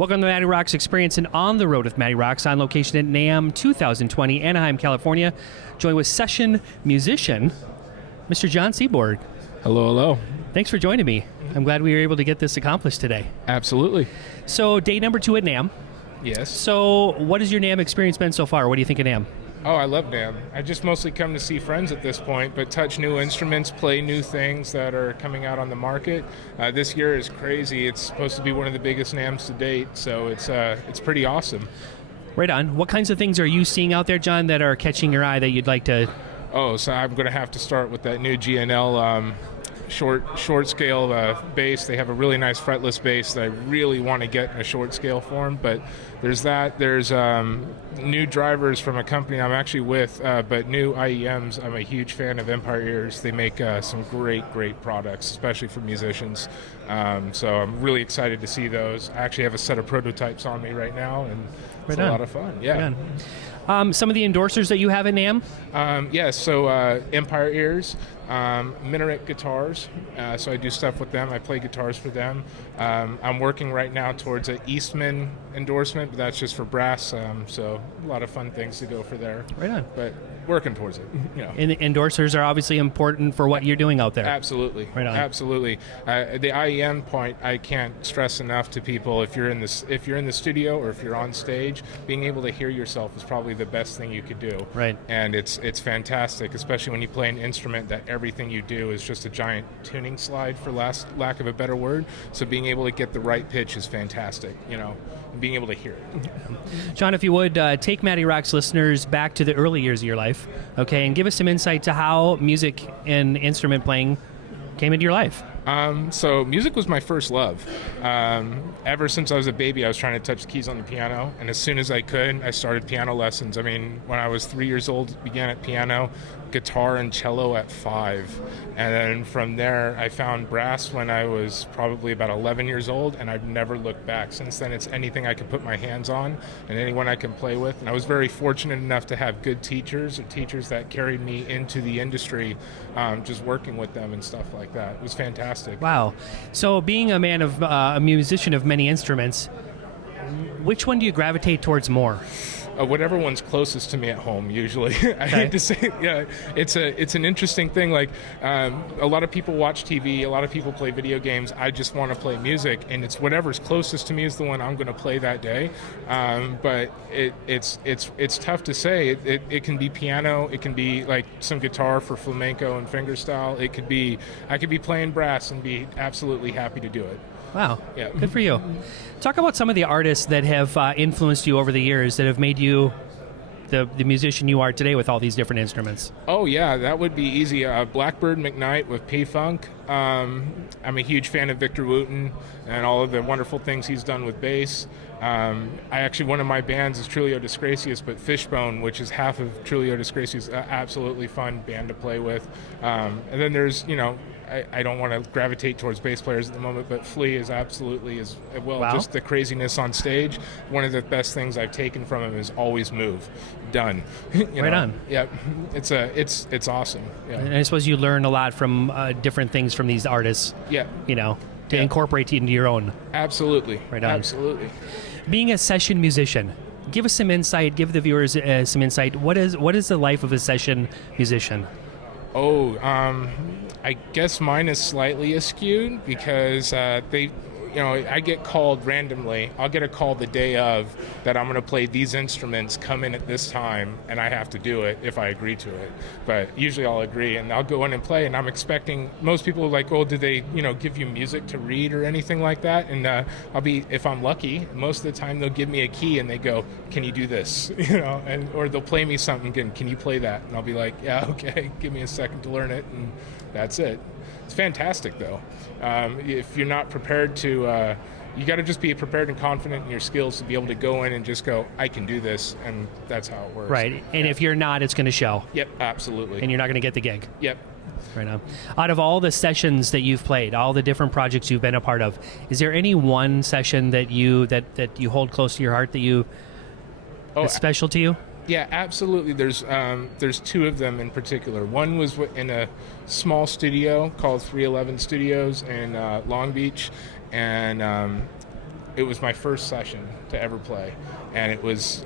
Welcome to MattyRocks Experience and On the Road with MattyRocks, on location at NAMM 2020, Anaheim, California. Joined with session musician, Mr. John Seedborg. Hello, hello. Thanks for joining me. I'm glad we were able to get this accomplished today. Absolutely. So, day number 2 at NAMM. Yes. So, what has your NAMM experience been so far? What do you think of NAMM? Oh, I love NAMM. I just mostly come to see friends at this point, but touch new instruments, play new things that are coming out on the market. This year is crazy. It's supposed to be one of the biggest NAMMs to date, so it's pretty awesome. Right on. What kinds of things are you seeing out there, John, that are catching your eye that you'd like to... Oh, so I'm going to have to start with that new GNL short scale bass. They have a really nice fretless bass that I really want to get in a short scale form, but there's that. There's new drivers from a company I'm actually with, but new IEMs. I'm a huge fan of Empire Ears. They make some great products, especially for musicians. So I'm really excited to see those. I actually have a set of prototypes on me right now, and it's a lot of fun. Yeah. Some of the endorsers that you have in NAMM? Yes, so Empire Ears, Minaret Guitars, so I do stuff with them. I play guitars for them. I'm working right now towards an Eastman endorsement, but that's just for brass, so a lot of fun things to go for there. Right on. But working towards it. And the endorsers are obviously important for what you're doing out there. Absolutely. Right on. Absolutely. The IEM point, I can't stress enough to people, if you're in the studio or if you're on stage, being able to hear yourself is probably the best thing you could do. Right. And it's fantastic, especially when you play an instrument that everything you do is just a giant tuning slide, for lack of a better word. So being able to get the right pitch is fantastic, and being able to hear it. John, if you would, take MattyRocks listeners back to the early years of your life, okay, and give us some insight to how music and instrument playing came into your life. So music was my first love. Ever since I was a baby, I was trying to touch the keys on the piano, and as soon as I could, I started piano lessons. I mean, when I was 3 years old, began at piano, guitar and cello at 5, and then from there, I found brass when I was probably about 11 years old, and I've never looked back. Since then, it's anything I can put my hands on, and anyone I can play with, and I was very fortunate enough to have good teachers, or teachers that carried me into the industry, just working with them and stuff like that. It was fantastic. Wow. So being a man of a musician of many instruments, which one do you gravitate towards more? Whatever one's closest to me at home, usually. I hate to say it, yeah, it's an interesting thing. Like, a lot of people watch TV, a lot of people play video games. I just want to play music, and it's whatever's closest to me is the one I'm going to play that day. But it's tough to say. It can be piano, it can be like some guitar for flamenco and fingerstyle. I could be playing brass and be absolutely happy to do it. Wow. Yeah. Good for you. Talk about some of the artists that have influenced you over the years, that have made you the musician you are today with all these different instruments. Oh, yeah, that would be easy. Blackbird McKnight with P-Funk. I'm a huge fan of Victor Wooten and all of the wonderful things he's done with bass. One of my bands is Trulio Disgracius, but Fishbone, which is half of Trulio Disgracius, absolutely fun band to play with. And then there's, I don't want to gravitate towards bass players at the moment, but Flea is absolutely as well. Wow. Just the craziness on stage. One of the best things I've taken from him is always move. Done. Right on. Yeah, it's awesome. Yeah. And I suppose you learn a lot from different things from these artists. Yeah. To incorporate into your own. Absolutely. Right on. Absolutely. Being a session musician, give us some insight. Give the viewers some insight. What is the life of a session musician? Oh, I guess mine is slightly askew because I get called randomly. I'll get a call the day of that I'm going to play these instruments, come in at this time, and I have to do it if I agree to it. But usually I'll agree, and I'll go in and play, and I'm expecting, most people are like, oh, do they, give you music to read or anything like that? And if I'm lucky, most of the time they'll give me a key, and they go, can you do this? Or they'll play me something, and can you play that? And I'll be like, yeah, okay, give me a second to learn it, and that's it. It's fantastic, though. If you're not prepared to, you got to just be prepared and confident in your skills to be able to go in and just go, I can do this, and that's how it works. Right, and if you're not, it's going to show. Yep, absolutely. And you're not going to get the gig. Yep. Right on. Out of all the sessions that you've played, all the different projects you've been a part of, is there any one session that you hold close to your heart that's special to you? Yeah, absolutely. There's two of them in particular. One was in a small studio called 311 Studios in Long Beach, and it was my first session to ever play, and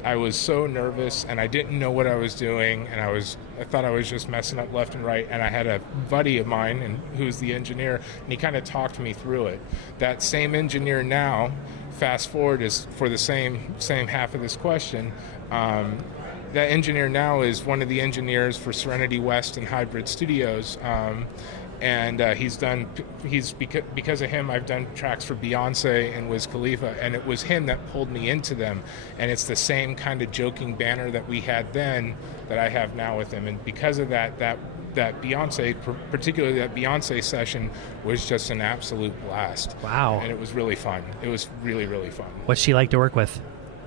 I was so nervous, and I didn't know what I was doing, and I thought I was just messing up left and right. And I had a buddy of mine, and who's the engineer, and he kind of talked me through it. That same engineer now, fast forward, is for the same half of this question. That engineer now is one of the engineers for Serenity West and Hybrid Studios. And because of him, I've done tracks for Beyonce and Wiz Khalifa, and it was him that pulled me into them. And it's the same kind of joking banner that we had then that I have now with him. And because of that Beyonce, particularly that Beyonce session, was just an absolute blast. Wow. And it was really fun. It was really, really fun. What's she like to work with?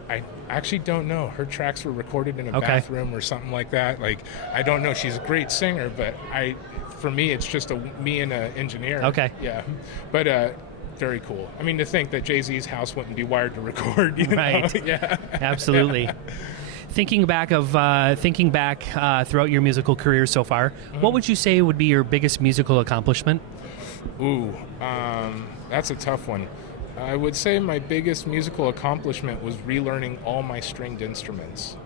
I actually don't know. Her tracks were recorded in a bathroom or something like that. Like, I don't know. She's a great singer, but for me, it's just me and an engineer. Okay. Yeah. But very cool. I mean, to think that Jay-Z's house wouldn't be wired to record. Right. Yeah. Absolutely. Yeah. Thinking back throughout your musical career so far, what would you say would be your biggest musical accomplishment? Ooh, that's a tough one. I would say my biggest musical accomplishment was relearning all my stringed instruments.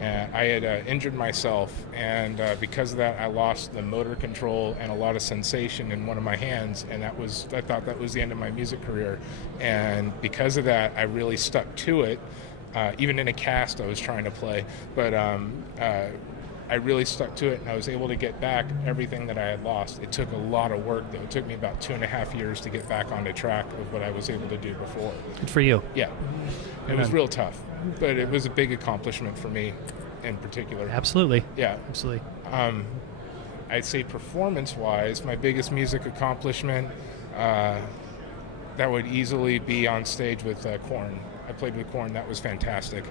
I had injured myself, and because of that, I lost the motor control and a lot of sensation in one of my hands, and I thought that was the end of my music career. And because of that, I really stuck to it. Even in a cast, I was trying to play, but I really stuck to it, and I was able to get back everything that I had lost. It took a lot of work, though. It took me about 2.5 years to get back on the track of what I was able to do before. Good for you. Yeah. It was real tough, but it was a big accomplishment for me in particular. Absolutely. Yeah. Absolutely. I'd say performance-wise, my biggest music accomplishment, that would easily be on stage with Korn. I played with Korn. That was fantastic.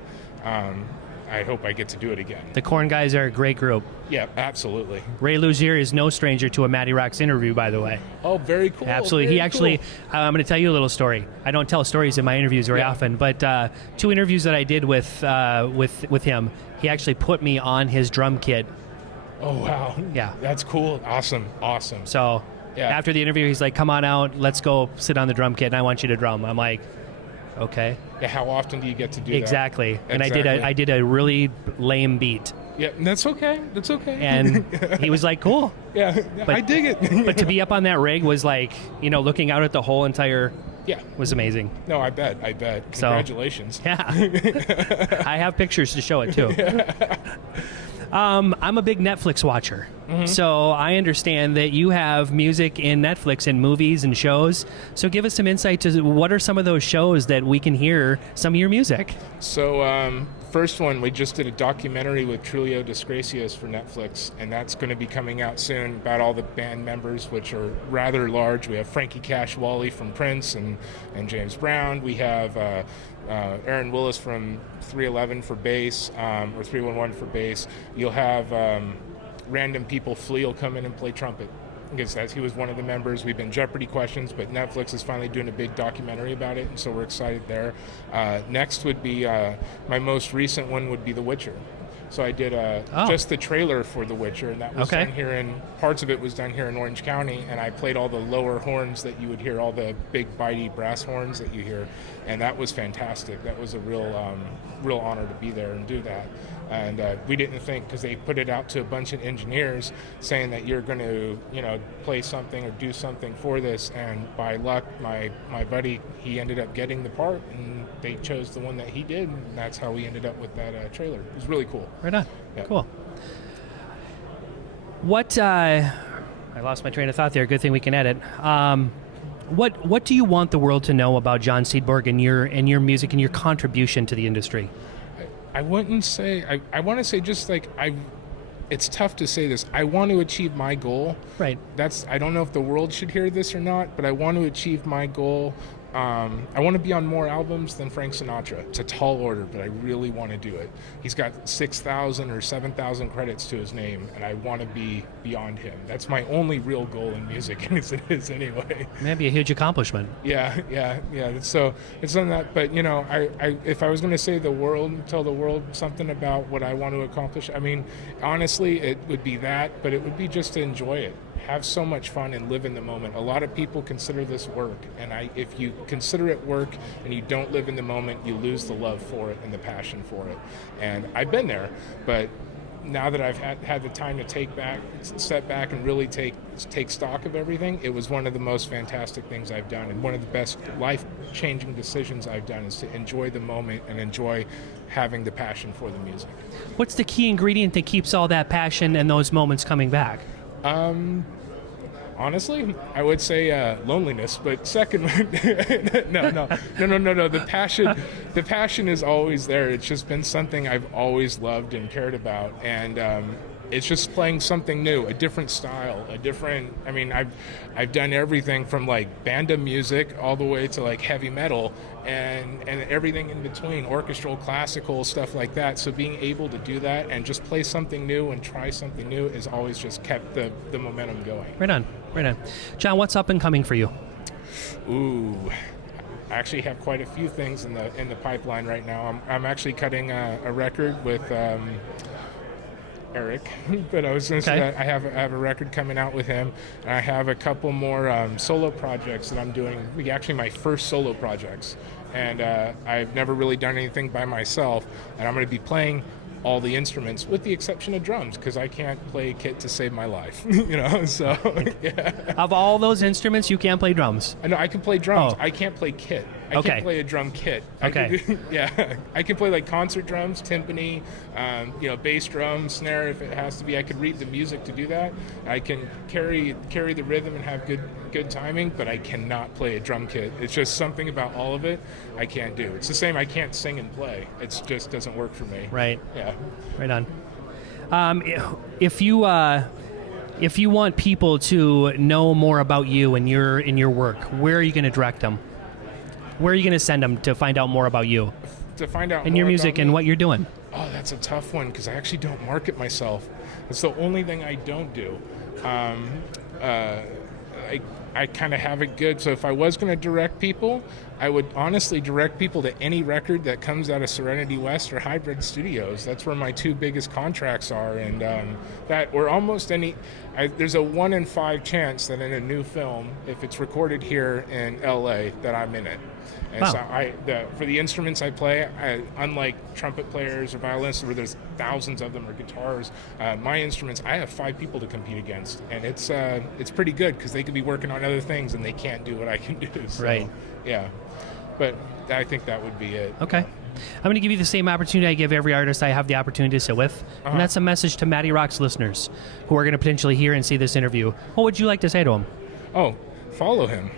I hope I get to do it again. The Korn guys are a great group. Yeah, absolutely. Ray Luzier is no stranger to a MattyRocks interview, by the way. Oh, very cool. Absolutely. Very He actually, cool. I'm going to tell you a little story. I don't tell stories in my interviews very often, but 2 interviews that I did with him, he actually put me on his drum kit. Oh, wow. Yeah. That's cool. Awesome. So after the interview, he's like, come on out, let's go sit on the drum kit, and I want you to drum. I'm like, okay. Yeah, how often do you get to do exactly. that? And I did a really lame beat. Yeah, that's okay. That's okay. And he was like, cool. Yeah, but, I dig it. But to be up on that rig was like, looking out at the whole entire... Yeah. Was amazing. No, I bet. Congratulations. So, yeah. I have pictures to show it, too. I'm a big Netflix watcher. Mm-hmm. So I understand that you have music in Netflix and movies and shows. So give us some insight to what are some of those shows that we can hear some of your music. So first one, we just did a documentary with Trulio Disgracias for Netflix, and that's going to be coming out soon about all the band members, which are rather large. We have Frankie Cash Wally from Prince and James Brown. We have Aaron Willis from 311 for bass, or 311 for bass. You'll have random people. Flea will come in and play trumpet. Because he was one of the members. We've been Jeopardy questions, but Netflix is finally doing a big documentary about it, and so we're excited there. Next would be my most recent one would be The Witcher. So I did just the trailer for The Witcher, and that was done here parts of it was done here in Orange County, and I played all the lower horns that you would hear, all the big bitey brass horns that you hear, and that was fantastic. That was a real honor to be there and do that. And we didn't think, because they put it out to a bunch of engineers saying that you're going to, play something or do something for this. And by luck, my buddy, he ended up getting the part, and they chose the one that he did, and that's how we ended up with that trailer. It was really cool. Right on. Yeah. Cool. What? I lost my train of thought there. Good thing we can edit. What do you want the world to know about John Seedborg and your music and your contribution to the industry? I wouldn't say, I want to say just like, it's tough to say this. I want to achieve my goal. Right. I don't know if the world should hear this or not, but I want to achieve my goal. I want to be on more albums than Frank Sinatra. It's a tall order, but I really want to do it. He's got 6,000 or 7,000 credits to his name, and I want to be beyond him. That's my only real goal in music, as it is anyway. Maybe a huge accomplishment. Yeah. So it's on that, but if I was going to say tell the world something about what I want to accomplish, I mean, honestly, it would be that, but it would be just to enjoy it. have so much fun and live in the moment. A lot of people consider this work, and if you consider it work and you don't live in the moment, you lose the love for it and the passion for it. And I've been there, but now that I've had the time to step back and really take stock of everything, it was one of the most fantastic things I've done, and one of the best life-changing decisions I've done is to enjoy the moment and enjoy having the passion for the music. What's the key ingredient that keeps all that passion and those moments coming back? Honestly, I would say loneliness, but second, no. The passion is always there. It's just been something I've always loved and cared about, and it's just playing something new, a different style, I mean, I've done everything from like banda music all the way to like heavy metal and everything in between, orchestral, classical, stuff like that. So being able to do that and just play something new and try something new has always just kept the momentum going. Right on. John, what's up and coming for you? Ooh, I actually have quite a few things in the pipeline right now. I'm actually cutting a record with Eric, but I was going to say that I have a record coming out with him, and I have a couple more solo projects that I'm doing. Actually, my first solo projects, and I've never really done anything by myself, and I'm going to be playing all the instruments with the exception of drums, because I can't play kit to save my life. So yeah. Of all those instruments, you can't play drums? I know I can play drums. I can't play kit. I can't play a drum kit. I can play like concert drums, timpani, bass drum, snare if it has to be. I could read the music to do that. I can carry the rhythm and have good timing, but I cannot play a drum kit. It's just something about all of it I can't do. It's the same. I can't sing and play. It just doesn't work for me. Right. Yeah. Right on. If you want people to know more about you and your work, where are you going to direct them? Where are you going to send them to find out more about you? To find out and more your music about and what you're doing? Oh, that's a tough one, because I actually don't market myself. It's the only thing I don't do. I kind of have it good. So if I was going to direct people, I would honestly direct people to any record that comes out of Serenity West or Hybrid Studios. That's where my two biggest contracts are, and that or almost any. There's a 1 in 5 chance that in a new film, if it's recorded here in LA, that I'm in it. And wow. So for the instruments I play, unlike trumpet players or violinists where there's thousands of them, or guitars, my instruments, I have 5 people to compete against, and it's pretty good, because they could be working on other things and they can't do what I can do. So, right. Yeah. But I think that would be it. Okay. I'm going to give you the same opportunity I give every artist I have the opportunity to sit with, and that's a message to MattyRocks listeners who are going to potentially hear and see this interview. What would you like to say to them? Oh, follow him.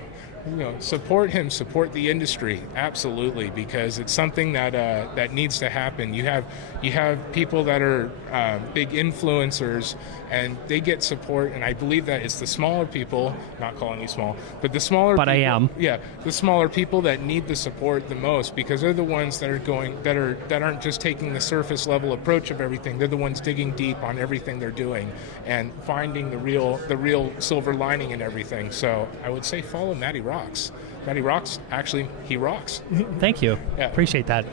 Support him, support the industry, absolutely, because it's something that needs to happen. You have people that are big influencers, and they get support, and I believe that it's the smaller people, not calling you small, but the smaller but people, I am. Yeah, the smaller people that need the support the most, because they're the ones that aren't just taking the surface level approach of everything. They're the ones digging deep on everything they're doing and finding the real silver lining in everything. So I would say follow MattyRocks. MattyRocks, actually, he rocks. Thank you. Yeah. Appreciate that.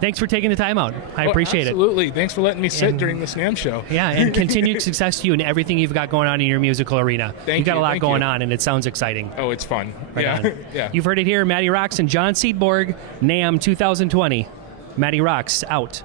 Thanks for taking the time out. I appreciate absolutely. Thanks for letting me sit during this NAMM show. Yeah, and continued success to you and everything you've got going on in your musical arena. You've got a lot going on, and it sounds exciting. Oh, it's fun. Right yeah. On. Yeah. You've heard it here, MattyRocks and John Seedborg, NAMM 2020. MattyRocks out.